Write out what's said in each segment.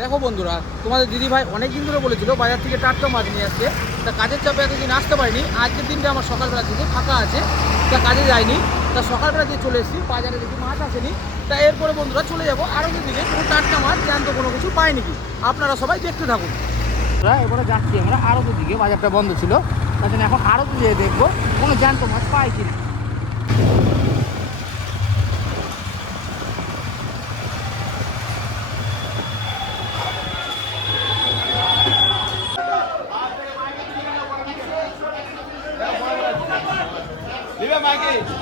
দেখো বন্ধুরা, তোমাদের দিদিভাই অনেক দিন ধরে বলেছিল বাজার থেকে টাটকা মাছ নিয়ে আসতে। তা কাজের চাপে এতদিন আসতে পারিনি। আজকের দিনটা আমার সকালবেলা থেকে ফাঁকা আছে, তা কাজে যায়নি। তা সকালবেলা দিয়ে চলে এসেছি, বাজারে দেখি মাছ আসেনি। তা এরপরে বন্ধুরা চলে যাবো আড়তের দিকে, কোনো টাটকা মাছ জ্যান্ত কোনো কিছু পাইনি কি। আপনারা সবাই দেখতে থাকুন। এবারে যাচ্ছি আমরা আড়তের দিকে, বাজারটা বন্ধ ছিল, তার জন্য এখন আড়তে দিয়ে দেখবো কোনো জ্যান্ত মাছ পাই কিনা।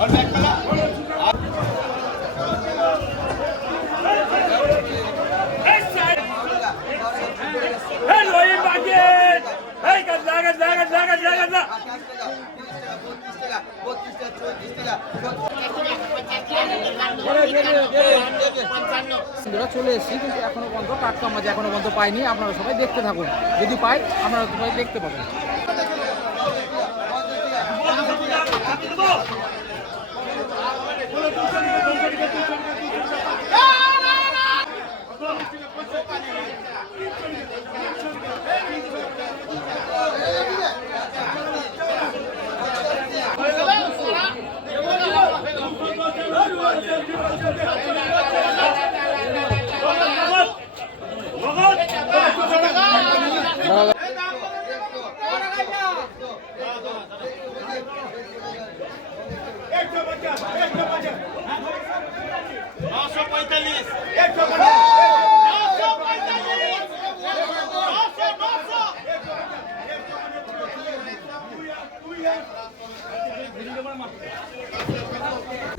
और बैक वाला চলে এসেছি, কিন্তু এখনো পর্যন্ত টাটকা মাছ এখনো পর্যন্ত পাইনি। আপনারা সবাই দেখতে থাকুন, যদি পাই আপনারা সবাই দেখতে পাবেন।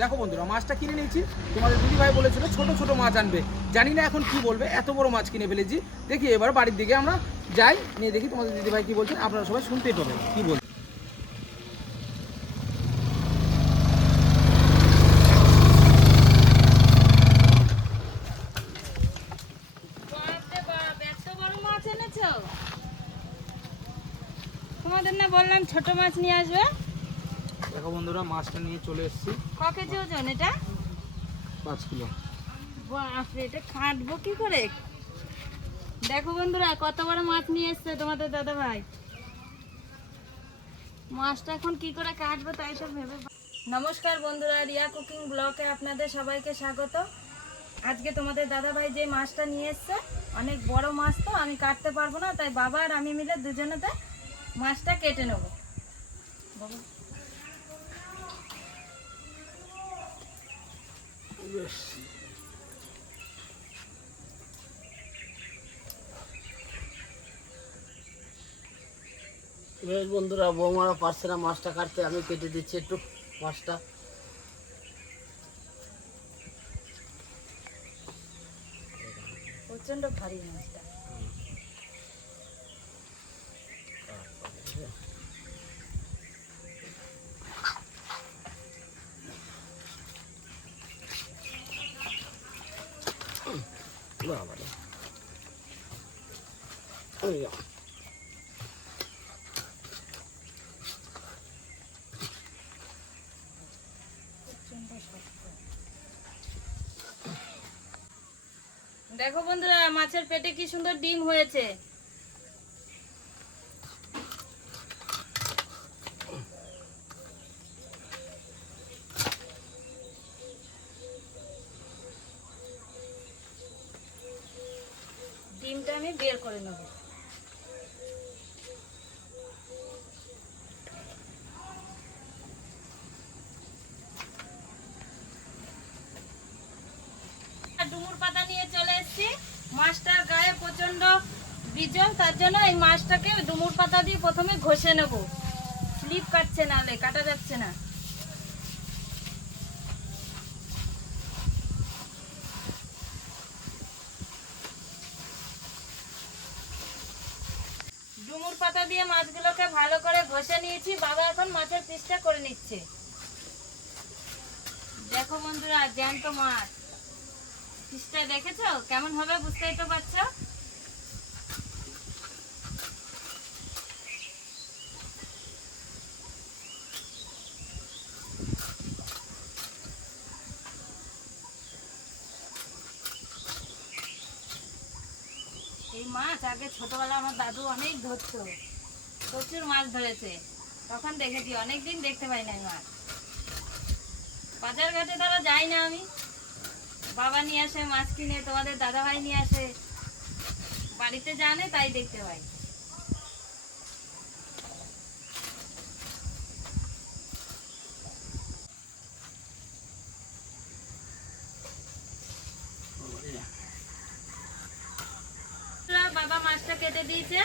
দেখো বন্ধুরা, মাছটা কিনে নিয়েছি। তোমাদের দিদিভাই বলেছিল ছোট ছোট মাছ আনবে, জানি না এখন কি বলবে, এত বড় মাছ কিনে ফেলেছি। দেখি এবার বাড়ির দিকে আমরা যাই, নিয়ে দেখি তোমাদের দিদিভাই কি বলছেন, আপনারা সবাই শুনতেই পাবেন কি বলছেন। তোমাদের না বললাম ছোট মাছ নিয়ে আসবে। দেখো বন্ধুরা, মাছটা নিয়ে চলে এসেছি। ক কেজি ওজন এটা? 5 কিলো। বাপরে, এটা কাটবো কি করে? দেখো বন্ধুরা, কত বড় মাছ নিয়ে এসছে তোমাদের দাদা ভাই। মাছটা এখন কি করে কাটবো তাই তো ভেবে। নমস্কার বন্ধুরা, রিয়া কুকিং ব্লগে আপনাদের সবাইকে স্বাগত। আজকে তোমাদের দাদা ভাই যে মাছটা নিয়ে এসছে, অনেক বড় মাছ, তো আমি কাটতে পারবো না, তাই বাবা আর আমি মিলে দুজনেতে মাছটা কেটে নেব। বেশ বন্ধুরা, বৌমারা পারছে না মাছটা কাটতে, আমি কেটে দিচ্ছি একটু মাছটা। প্রচন্ড ভারী মাছটা। বাবারে, দেখো বন্ধুরা, মাছের পেটে কি সুন্দর ডিম হয়েছে। ডিমটা আমি বের করে নেব। ডুমুর পাতা নিয়ে চলে এসেছি। মাছটার গায়ে প্রচন্ড বিজল, তার জন্য এই মাছটাকে ডুমুর পাতা দিয়ে প্রথমে ঘষে নেব। স্লিপ কাটছে, নালে কাটা যাচ্ছে না। ডুমুর পাতা দিয়ে মাছগুলোকে ভালো করে ঘষে নিয়েছি। বাবা এখন মাছের পিসটা করে নিচ্ছে। দেখো বন্ধুরা, জ্যান্ত মাছ। পিসটা দেখেছো কেমন হবে, বুঝতেই তো পারছো। এই মাছ আগে ছোটবেলা আমার দাদু অনেক ধরতো, প্রচুর মাছ ধরেছে, তখন দেখেছি, অনেকদিন দেখতে পাই না এই মাছ। বাজার ঘাটে তারা যাই না, আমি বাবা নিয়ে আসে মাছ কিনে, তোমাদের দাদা ভাই নিয়ে আসে, বাড়িতে জানে তাই দেখতে পাই। বাবা মাছটা কেটে দিয়েছে।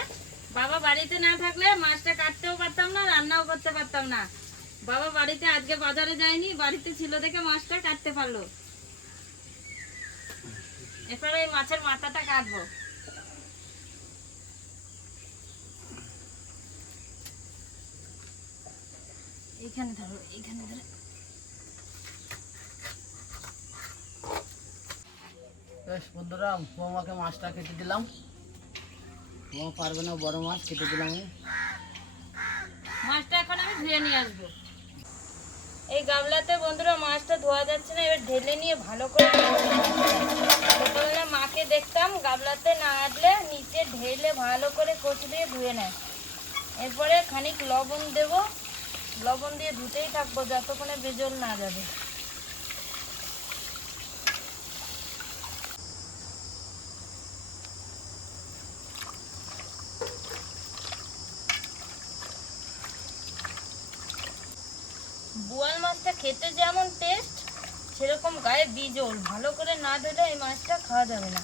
বাবা বাড়িতে না থাকলে মাছটা কাটতেও পারতাম না, রান্নাও করতে পারতাম না। বাবা বাড়িতে আজকে বাজারে যায়নি, বাড়িতে ছিল দেখে মাছটা কাটতে পারলো। এরপরে এই মাছের মাথাটা কাটবো। এইখানে ধরো, এইখানে ধরো। বেশ বন্ধুরা, বৌমাকে মাছটা কেটে দিলাম। বৌমা পারবে না, বড় মাছ কেটে দিলাম আমি। মাছটা এখন আমি ধুয়ে নিয়ে আসবো। এই গামলাতে বন্ধুরা মাছটা ধোয়া যাচ্ছে না, এবার ঢেলে নিয়ে ভালো করে ছোটবেলা মাকে দেখতাম গামলাতে না আটলে নিচে ঢেলে ভালো করে কচু দিয়ে ধুয়ে নেয়। এরপরে খানিক লবণ দেব, লবণ দিয়ে ধুতেই থাকবো যতক্ষণে বেজল না যাবে। বোয়াল মাছটা খেতে যেমন টেস্ট, সেরকম গায়ে বিজল, ভালো করে না ধুলে এই মাছটা খাওয়া যাবে না।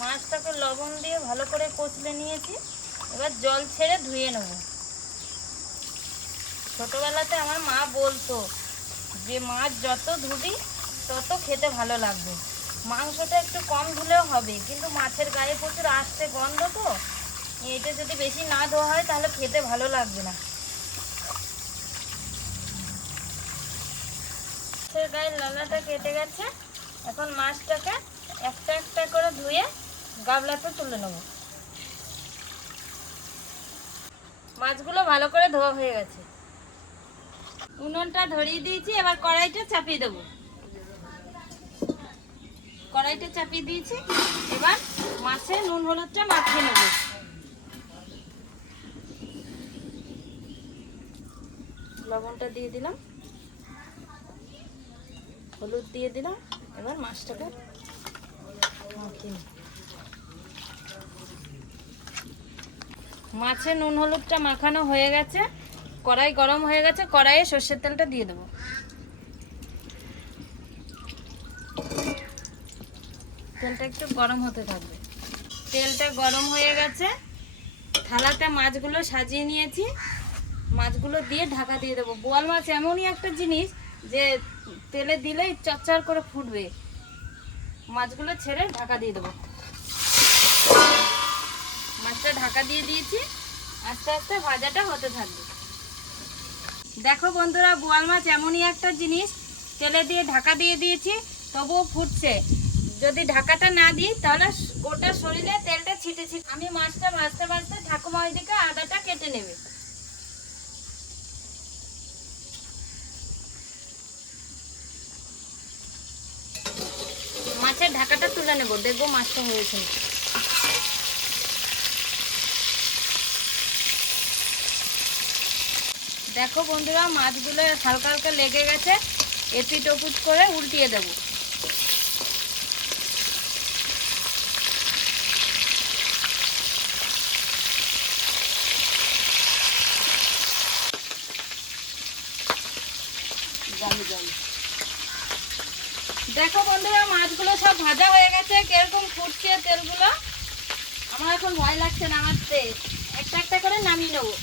মাছটাকে লবণ দিয়ে ভালো করে কচলে নিয়েছি, এবার জল ছেড়ে ধুয়ে নেব। ছোটবেলাতে আমার মা বলতো যে মাছ যত ধুবি তত খেতে ভালো লাগবে। মাংসটা একটু কম ধুলেও হবে, কিন্তু মাছের গায়ে প্রচুর আসছে গন্ধ, তো এটা যদি বেশি না ধোয়া হয় তাহলে খেতে ভালো লাগবে না। মাছের গায়ে লালাটা কেটে গেছে, এখন মাছটাকে একটা একটা করে ধুয়ে গামলাতে তুলে নেব। মাছগুলো ভালো করে ধোয়া হয়ে গেছে। উনুনটা ধরিয়ে দিয়েছি, এবার কড়াইটা চাপিয়ে দেবো। কড়াইটা চাপিয়ে দিয়েছি, এবার মাছে নুন হলুদটা মাখিয়ে নেব। লবণটা দিয়ে দিলাম, হলুদ দিয়ে দিলাম, এবার মাছটাকে মাখিয়ে নেব। মাছে নুন হলুদটা মাখানো হয়ে গেছে, কড়াই গরম হয়ে গেছে, কড়াইয়ে সর্ষের তেলটা দিয়ে দেবো। তেলটা একটু গরম হতে থাকবে। তেলটা গরম হয়ে গেছে, থালাতে মাছগুলো সাজিয়ে নিয়েছি, মাছগুলো দিয়ে ঢাকা দিয়ে দেবো। বোয়াল মাছ এমনই একটা জিনিস যে তেলে দিলেই চচ্চর করে ফুটবে। মাছগুলো ছেড়ে ঢাকা দিয়ে দেবো। মাছটা ঢাকা দিয়ে দিয়েছি, আস্তে আস্তে ভাজাটা হতে থাকবে। দেখো বন্ধুরা, বোয়াল মাছ এমনই একটা জিনিস, তেলে দিয়ে ঢাকা দিয়ে দিয়েছি তবুও ফুটছে। যদি ঢাকাটা না দিই তাহলে গোটা শরীরে তেলটা ছিটে ছিটে। আমি মাছটা ভাজতে ভাজতে ঠাকুমা ওইদিকে আদাটা কেটে নেবে। মাছের ঢাকাটা তুলে নেব, দেখবো মাছটা হয়েছে। দেখো বন্ধুরা, মাছগুলো হালকা হালকা লেগে গেছে, এপিট ওপিট করে উল্টিয়ে দেব। দেখো বন্ধুরা, মাছগুলো সব ভাজা হয়ে গেছে, কিরকম ফুটছে তেলগুলো। আমার এখন ভয় লাগছে নামাতে, একটা একটা করে নামিয়ে নেবো।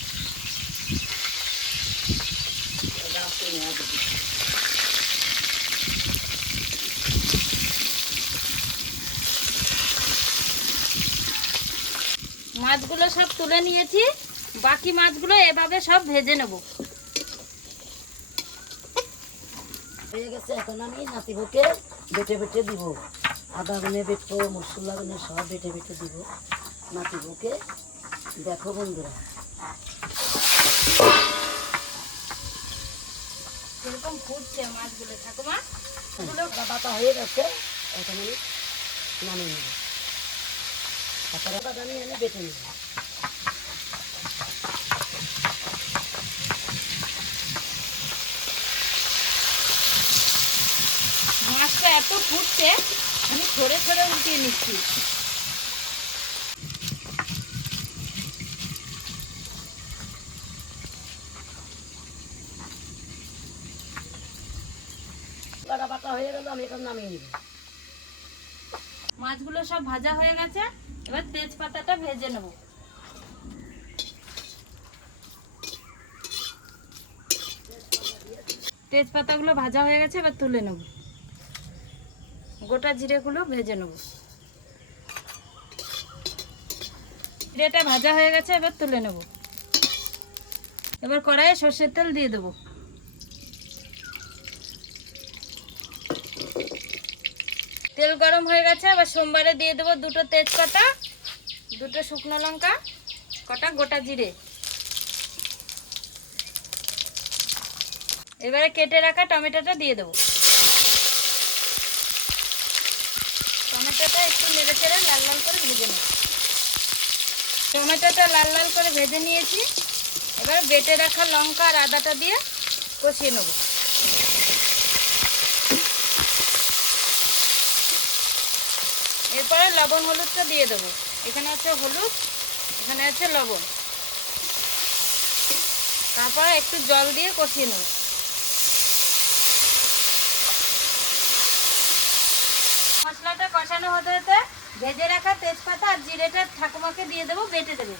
মাছগুলো সব তুলে নিয়েছি, বাকি মাছগুলো এভাবে সব ভেজে নেব। হয়ে গেছে, এখন আমি নাতিবুকে বেটে বেটে দিব। আদা গুনে বেটবো, মসলা গুনে সব বেটে বেটে দিব। নাতিবুকে দেখো বন্ধুরা। এরকম ফুটছে মাছগুলো ঠাকুমা। এগুলো বাটা হয়ে গেছে, এখন আমি নামিয়ে নেব। বাটা নিয়ে এনে বেটে নেব। মাছটা এত ফুটছে আমি ছড়ে ছড়ে উঠিয়ে নিচ্ছি। বাটা হয়ে গেল, আমি এখন নামিয়ে নেব। মাছগুলো সব ভাজা হয়ে গেছে, এবার তেজপাতাটা ভেজে নেব। তেজপাতাগুলো ভাজা হয়ে গেছে, এবার তুলে নেব। গোটা জিরেগুলো ভেজে নেব। জিরেটা ভাজা হয়ে গেছে, এবার তুলে নেব। এবার কড়াইয়ে সর্ষের তেল দিয়ে দেবো। তেল গরম হয়ে গেছে, এবার সোমবারে দিয়ে দেবো 2টো তেজপাতা, 2টো শুকনো লঙ্কা, কটা গোটা জিরে। এবারে কেটে রাখা টমেটোটা দিয়ে দেবো। টমেটোটা একটু নেড়ে চেড়ে লাল লাল করে ভেজে নেব। টমেটোটা লাল লাল করে ভেজে নিয়েছি, এবার বেটে রাখা লঙ্কা আর আদাটা দিয়ে কষিয়ে নেব। এরপরে লবণ হলুদটা দিয়ে দেবো। এখানে আছে হলুদ, এখানে আছে লবণ। তারপরে একটু জল দিয়ে কষিয়ে নেব। মশলাটা কষানো হতে হতে ভেজে রাখা তেজপাতা আর জিরেটা ঠাকুমাকে দিয়ে দেবো, বেটে দেবে।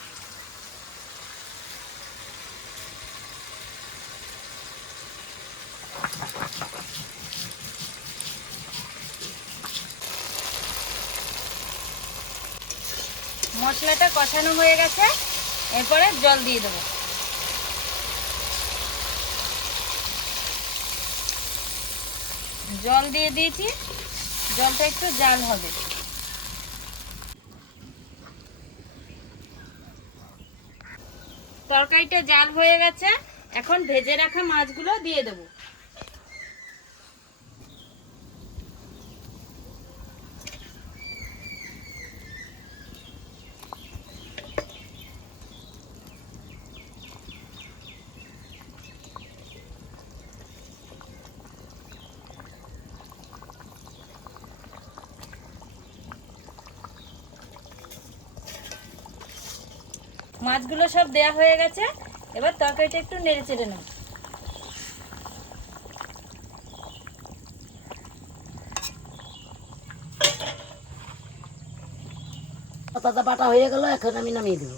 মশলাটা কষানো হয়ে গেছে, এরপরে জল দিয়ে দেবো। জল দিয়ে দিয়েছি, জলটা একটু জাল হবে। তরকারিটা জাল হয়ে গেছে, এখন ভেজে রাখা মাছগুলো দিয়ে দেবো। মাছগুলো সব দেয়া হয়ে গেছে, এবার তরকারিটা একটু নেড়ে চেড়ে নেব। পাতাটা বাটা হয়ে গেল, এখন আমি নামিয়ে দেবো।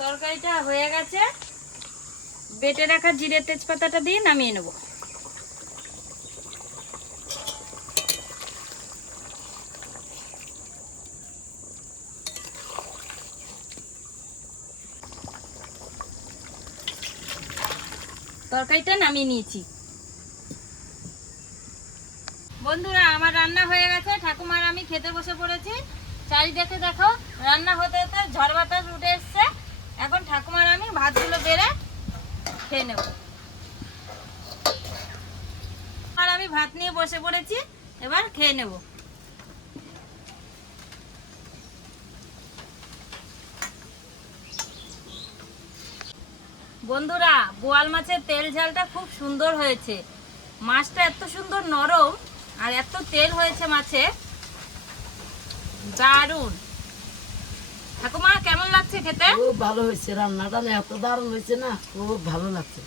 তরকারিটা হয়ে গেছে, বেটে রাখা জিরে তেজপাতাটা দিয়ে নামিয়ে নেব। তরকারিটা নামিয়ে নিয়েছি। বন্ধুরা, আমার রান্না হয়ে গেছে, ঠাকুমার আমি খেতে বসে পড়েছি। চারিদিকে দেখো রান্না হতে হতে ঝড় বাতাস উঠে এসছে। এখন ঠাকুমার আমি ভাতগুলো বেড়ে খেয়ে নেব। আর আমি ভাত নিয়ে বসে পড়েছি, এবার খেয়ে নেব। বন্ধুরা, বোয়াল মাছের তেল ঝালটা খুব সুন্দর হয়েছে। মাছটা এত সুন্দর নরম আর এত তেল হয়েছে মাছে, দারুণ। ঠাকুমা কেমন লাগছে খেতে? খুব ভালো হয়েছে, রান্নাটা এত দারুণ হয়েছে না, খুব ভালো লাগছে।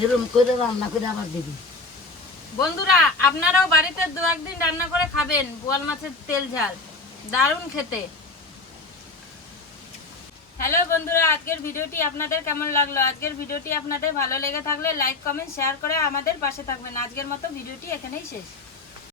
এরকম করে রান্না করে আবার দিবি। বন্ধুরা, আপনারাও বাড়িতে 2-1 দিন রান্না করে খাবেন বোয়াল মাছের তেল ঝাল, দারুণ খেতে। হ্যালো বন্ধুরা, আজকের ভিডিওটি আপনাদের কেমন লাগলো? আজকের ভিডিওটি আপনাদের ভালো লেগে থাকলে লাইক, কমেন্ট, শেয়ার করে আমাদের পাশে থাকবেন। আজকের মতো ভিডিওটি এখানেই শেষ।